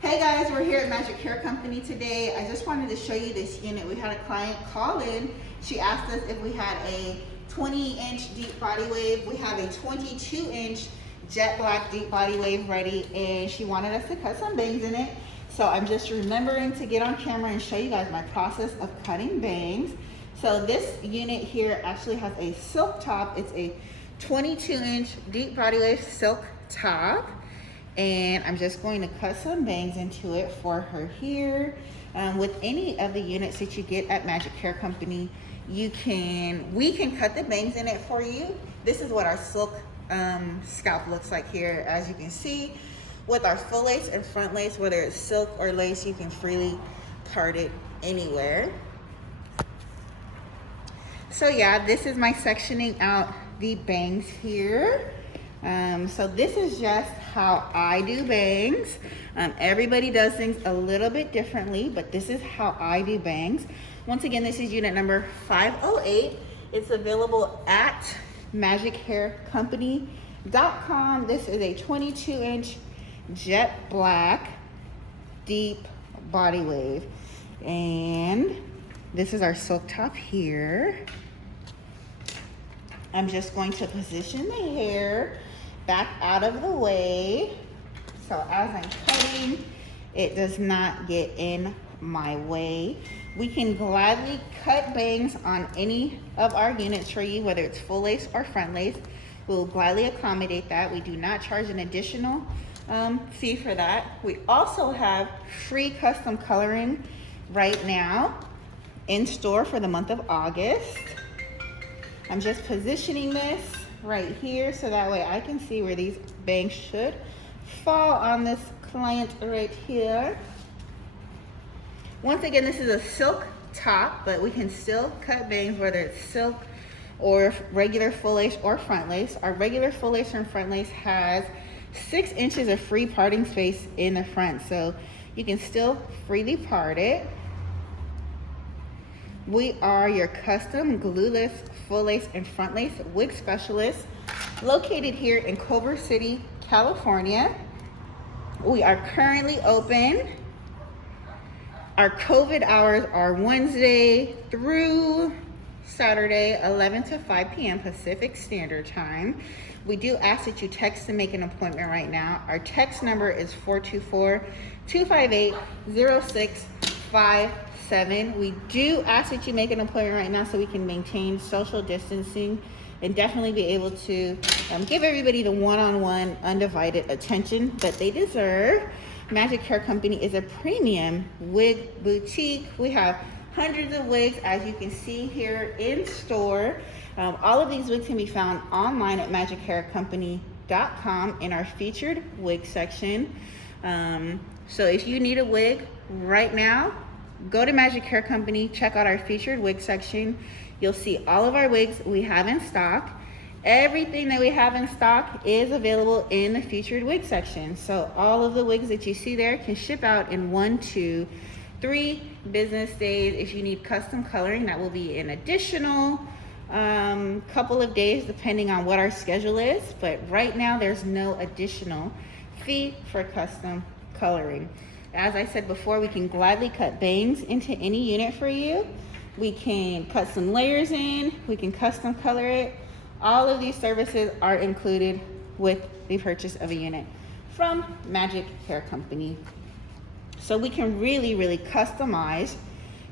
Hey guys, we're here at Magic Hair Company today. I just wanted to show you this unit. We had a client call in. She asked us if we had a 20-inch deep body wave. We have a 22-inch jet black deep body wave ready, and she wanted us to cut some bangs in it. So I'm just remembering to get on camera and show you guys my process of cutting bangs. So this unit here actually has a silk top. It's a 22-inch deep body wave silk top. And I'm just going to cut some bangs into it for her here. With any of the units that you get at Magic Hair Company, we can cut the bangs in it for you. This is what our silk scalp looks like here. As you can see, with our full lace and front lace, whether it's silk or lace, you can freely part it anywhere. So yeah, this is my sectioning out the bangs here. So this is just how I do bangs. Everybody does things a little bit differently, but this is how I do bangs. Once again, this is unit number 508. It's available at magichaircompany.com. This is a 22-inch jet black deep body wave. And this is our silk top here. I'm just going to position the hair back out of the way, so as I'm cutting, it does not get in my way. We can gladly cut bangs on any of our units for you, whether it's full lace or front lace. We'll gladly accommodate that. We do not charge an additional fee for that. We also have free custom coloring right now in store for the month of August. I'm just positioning this right here so that way I can see where these bangs should fall on this client right here. Once again, this is a silk top, but we can still cut bangs whether it's silk or regular full lace or front lace. Our regular full lace and front lace has 6 inches of free parting space in the front, so you can still freely part it. We are your custom glueless full lace and front lace wig specialist located here in Culver City, California. We are currently open. Our COVID hours are Wednesday through Saturday, 11 to 5 p.m. Pacific Standard Time. We do ask that you text to make an appointment right now. Our text number is 424-258-0657. We do ask that you make an appointment right now so we can maintain social distancing and definitely be able to give everybody the one-on-one undivided attention that they deserve. Magic Hair Company is a premium wig boutique. We have hundreds of wigs, as you can see here in store. All of these wigs can be found online at magichaircompany.com in our featured wig section. So if you need a wig right now, go to Magic Hair Company, check out our featured wig section. You'll see all of our wigs we have in stock. Everything that we have in stock is available in the featured wig section. So all of the wigs that you see there can ship out in 1 to 3 business days. If you need custom coloring, that will be an additional couple of days depending on what our schedule is. But right now there's no additional fee for custom coloring. As I said before, we can gladly cut bangs into any unit for you. We can cut some layers in, we can custom color it. All of these services are included with the purchase of a unit from Magic Hair Company. So we can really customize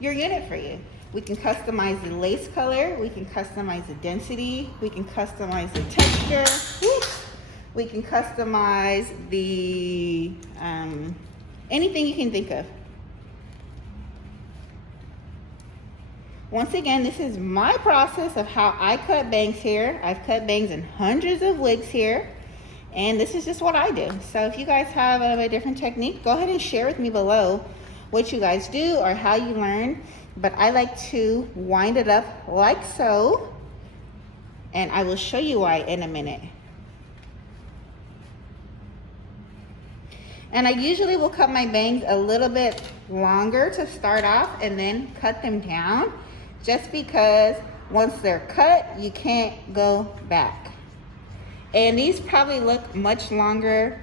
your unit for you. We can customize the lace color, we can customize the density, we can customize the texture, we can customize the anything you can think of. Once again, this is my process of how I cut bangs here. I've cut bangs in hundreds of wigs here, and this is just what I do. So if you guys have a different technique, go ahead and share with me below what you guys do or how you learn. But I like to wind it up like so, and I will show you why in a minute. And I usually will cut my bangs a little bit longer to start off and then cut them down, just because once they're cut, you can't go back. And these probably look much longer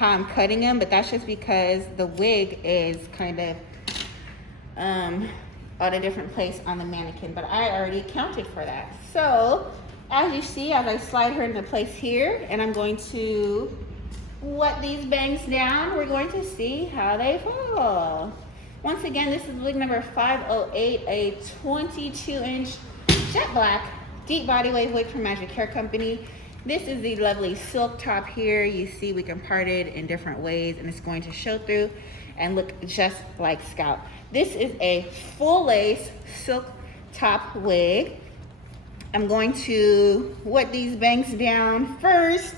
how I'm cutting them, but that's just because the wig is kind of at a different place on the mannequin, but I already accounted for that. So as you see, as I slide her into place here, and I'm going to wet these bangs down, we're going to see how they fall. Once again, this is wig number 508, a 22-inch jet black deep body wave wig from Magic Hair Company. This is the lovely silk top here. You see we can part it in different ways, and it's going to show through and look just like scalp. This is a full lace silk top wig. I'm going to wet these bangs down first,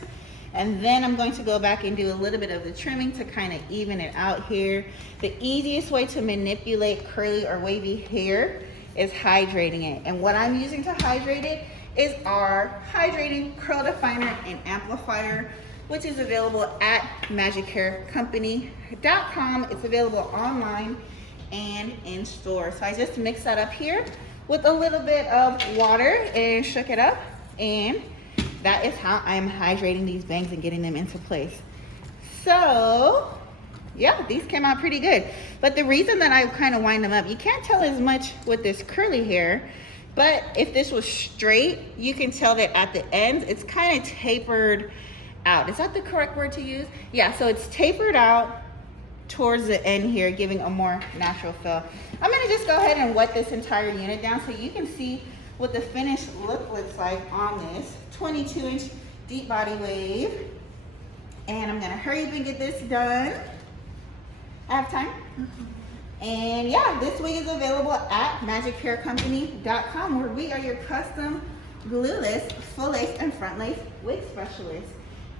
and then I'm going to go back and do a little bit of the trimming to kind of even it out here. The easiest way to manipulate curly or wavy hair is hydrating it. And what I'm using to hydrate it is our Hydrating Curl Definer and Amplifier, which is available at magichaircompany.com. It's available online and in store. So I just mix that up here with a little bit of water and shook it up, and that is how I'm hydrating these bangs and getting them into place. So yeah, these came out pretty good. But the reason that I kind of wind them up, you can't tell as much with this curly hair, but if this was straight, you can tell that at the ends, it's kind of tapered out. Is that the correct word to use? Yeah, so it's tapered out towards the end here, giving a more natural feel. I'm gonna just go ahead and wet this entire unit down so you can see what the finished look looks like on this 22-inch deep body wave. And I'm gonna hurry up and get this done. I have time. And yeah, this wig is available at magichaircompany.com, where we are your custom glueless, full lace, and front lace wig specialist.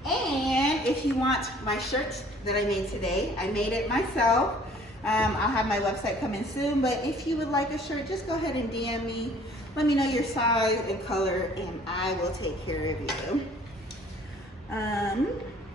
And if you want my shirt that I made today, I made it myself. I'll have my website coming soon, but if you would like a shirt, just go ahead and DM me. Let me know your size and color, and I will take care of you.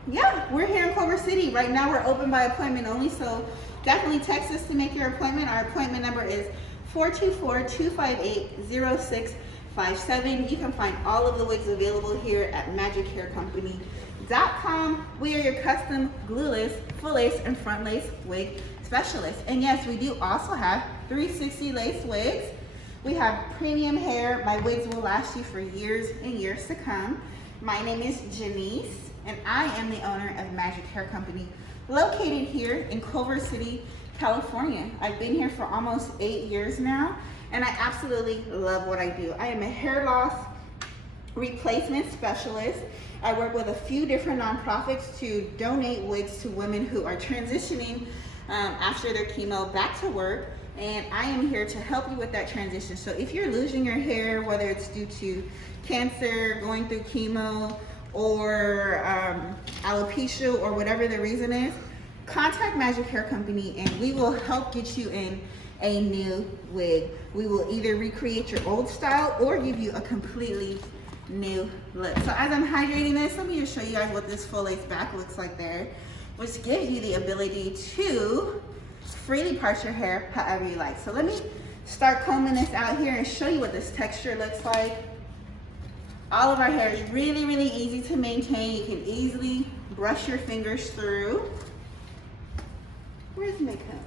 Yeah, we're here in Culver City. Right now we're open by appointment only, so definitely text us to make your appointment. Our appointment number is 424-258-0657. You can find all of the wigs available here at magichaircompany.com. We are your custom glueless, full lace, and front lace wig specialist. And yes, we do also have 360 lace wigs. We have premium hair. My wigs will last you for years and years to come. My name is Janice, and I am the owner of Magic Hair Company, located here in Culver City, California. I've been here for almost 8 years now, and I absolutely love what I do. I am a hair loss replacement specialist. I work with a few different nonprofits to donate wigs to women who are transitioning after their chemo back to work, and I am here to help you with that transition. So if you're losing your hair, whether it's due to cancer, going through chemo, or alopecia, or whatever the reason is, contact Magic Hair Company and we will help get you in a new wig. We will either recreate your old style or give you a completely new look. So as I'm hydrating this, let me just show you guys what this full lace back looks like there, which gives you the ability to freely part your hair however you like. So let me start combing this out here and show you what this texture looks like. All of our hair is really, really easy to maintain. You can easily brush your fingers through. Where's my comb?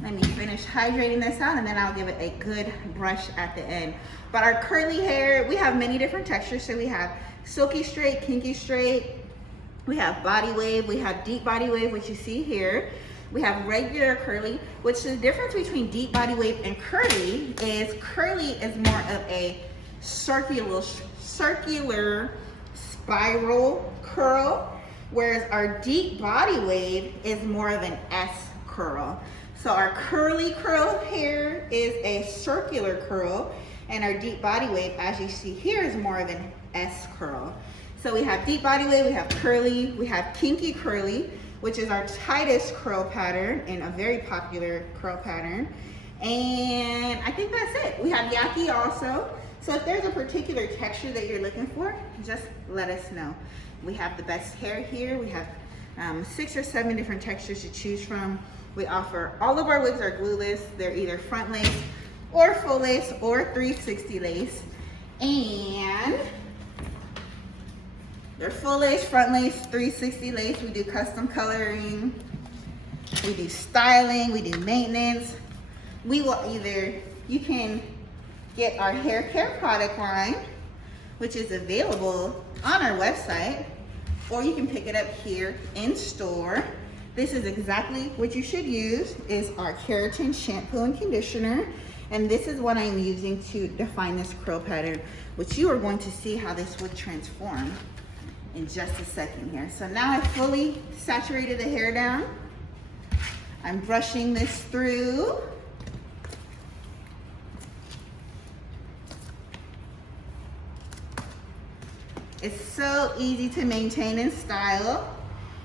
Let me finish hydrating this out, and then I'll give it a good brush at the end. But our curly hair, we have many different textures. So we have silky straight, kinky straight, we have body wave, we have deep body wave, which you see here. We have regular curly, which the difference between deep body wave and curly is more of a circular spiral curl, whereas our deep body wave is more of an S curl. So our curly curl hair is a circular curl, and our deep body wave, as you see here, is more of an S curl. So we have deep body wave, we have curly, we have kinky curly, which is our tightest curl pattern and a very popular curl pattern. And I think that's it. We have yaki also. So if there's a particular texture that you're looking for, just let us know. We have the best hair here. We have 6 or 7 different textures to choose from. We offer, all of our wigs are glueless. They're either front lace or full lace or 360 lace. And they're full lace, front lace, 360 lace. We do custom coloring, we do styling, we do maintenance. We will you can get our hair care product line, which is available on our website, or you can pick it up here in store. This is exactly what you should use, is our keratin shampoo and conditioner. And this is what I'm using to define this curl pattern, which you are going to see how this would transform in just a second here. So now I've fully saturated the hair down. I'm brushing this through. It's so easy to maintain and style.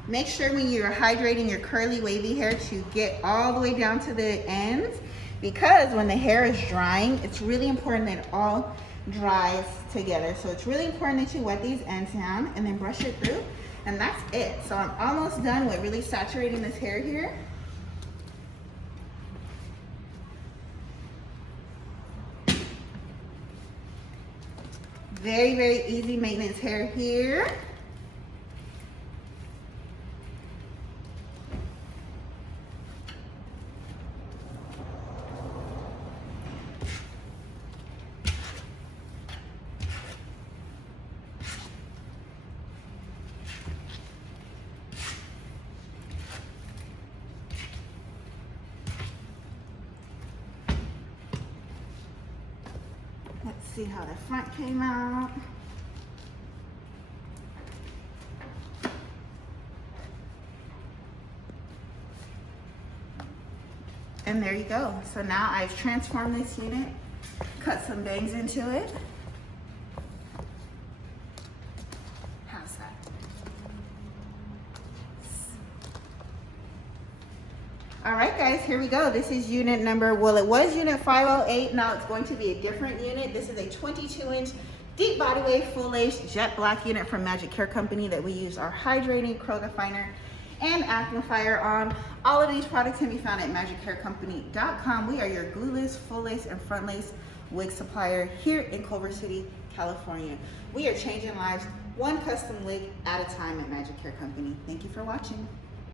Make sure when you're hydrating your curly wavy hair to get all the way down to the ends, because when the hair is drying, it's really important that it all dries together. So it's really important that you wet these ends down and then brush it through, and that's it. So I'm almost done with really saturating this hair here. Very, very easy maintenance hair here. Let's see how the front came out. And there you go. So now I've transformed this unit, cut some bangs into it. How's that? All right, guys, here we go. This is unit number, well, it was unit 508. Now it's going to be a different unit. This is a 22-inch deep body wave full lace jet black unit from Magic Hair Company that we use our hydrating, curl definer, and amplifier on. All of these products can be found at magichaircompany.com. We are your glueless, full lace, and front lace wig supplier here in Culver City, California. We are changing lives one custom wig at a time at Magic Hair Company. Thank you for watching.